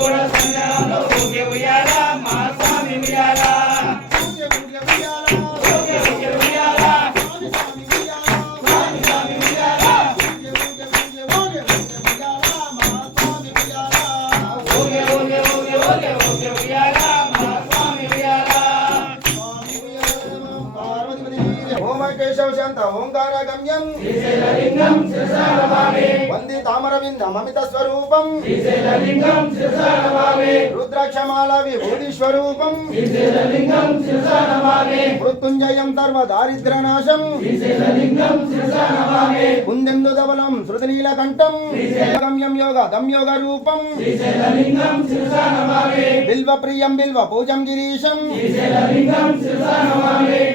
కూడా సంఘాలలో ఊగే ఉయ్యాల మా స్వామి ఉయ్యాల. వంది తామరవింద మమిత స్వరూపం రుద్రాక్షమాల విభూతి స్వరూపం మృత్యుంజయం సర్వ నమామి కుందెందు ధవలం శృతినీల కంఠం గమ్యం యోగ గమ్యోగ రూపం బిల్వ ప్రియం బిల్వ పూజం గిరీశం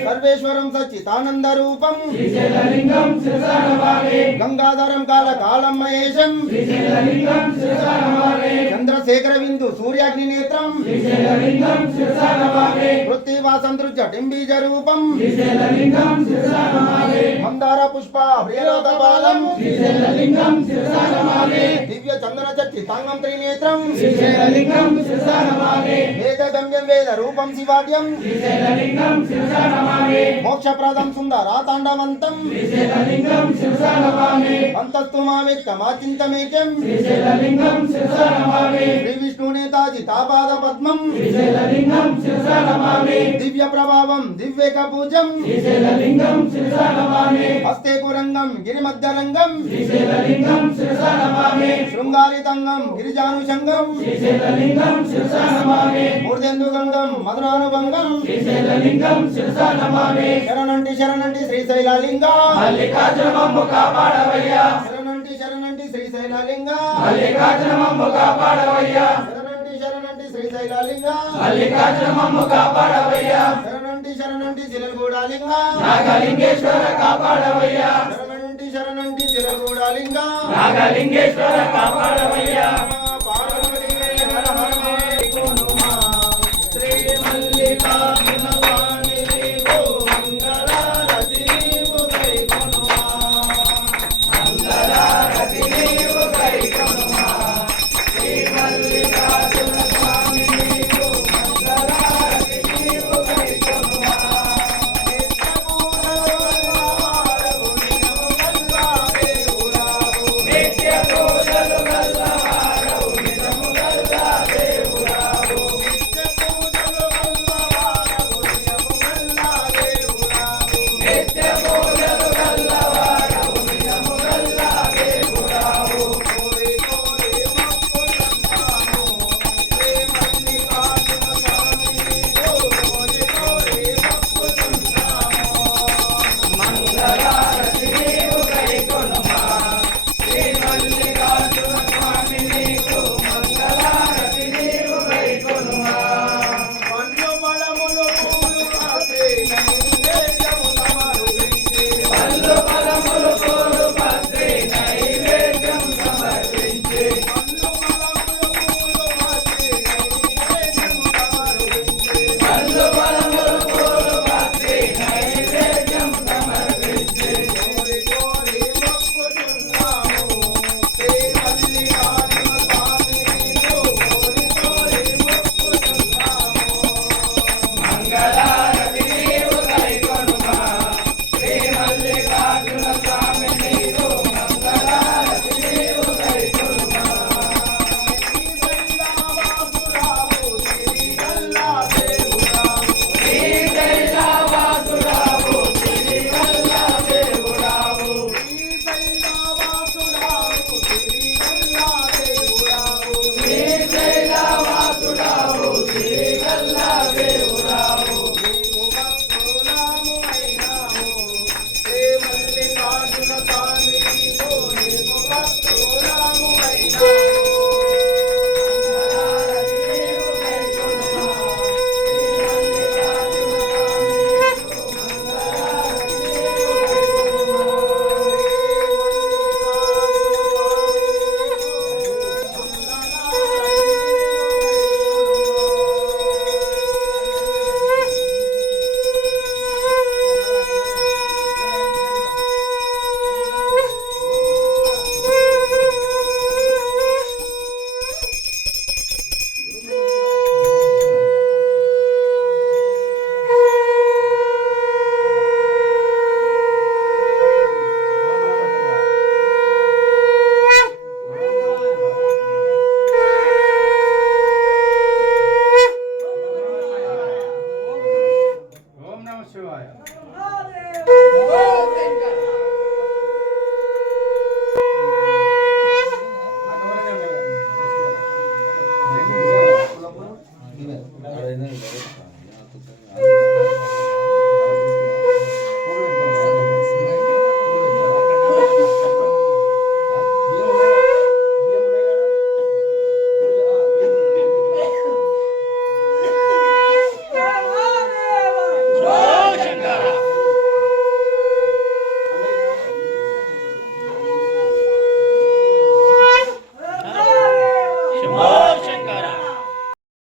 సర్వేశ్వరం సచ్చితానంద రూపం గంగాధరం కాల కాలం మహేశం చంద్రశేఖర సూర్యాగ్ని నేత్రం పృథ్వీవాసం దృజ డింబీజ రూపం. మందార పుష్ప దివ్య చందన చక్తి తాంగం త్రినేత్రం. వేద గమ్యం వేద రూపం మోక్షప్రదం నమామి అంతస్తు మా వ్యక్త చింతమేక్యం శ్రీశైలలింగం శిరసా నమామి శ్రీ విష్ణు నేతాజి తాపాద పద్మం. శ్రీశైలలింగం శిరసా నమామి దివ్య ప్రభావం దివ్యేక పూజం. శ్రీశైలలింగం శిరసా నమామి హస్తే కురంగం శ్రీశైలలింగం శిరసా నమామి శృంగారితంగం గిరిజానుషంగం శ్రీశైలలింగం శిరసా నమామి మధురానుభంగం. శ్రీశైలలింగం శిరసా నమామి శరణంటి శరణంటి శ్రీశైలలింగ. మల్లికార్జునమమ్ము కాపాడవయ్యా. శ్రీశైలలింగ. కాపాడవయ్యా. కాపాడవయ్యా. చిలగూడాలింగ నాగలింగేశ్వర కాపాడవయ్యా. చిలగూడాలింగ నాగలింగేశ్వర కాపాడవయ్యా. Amen.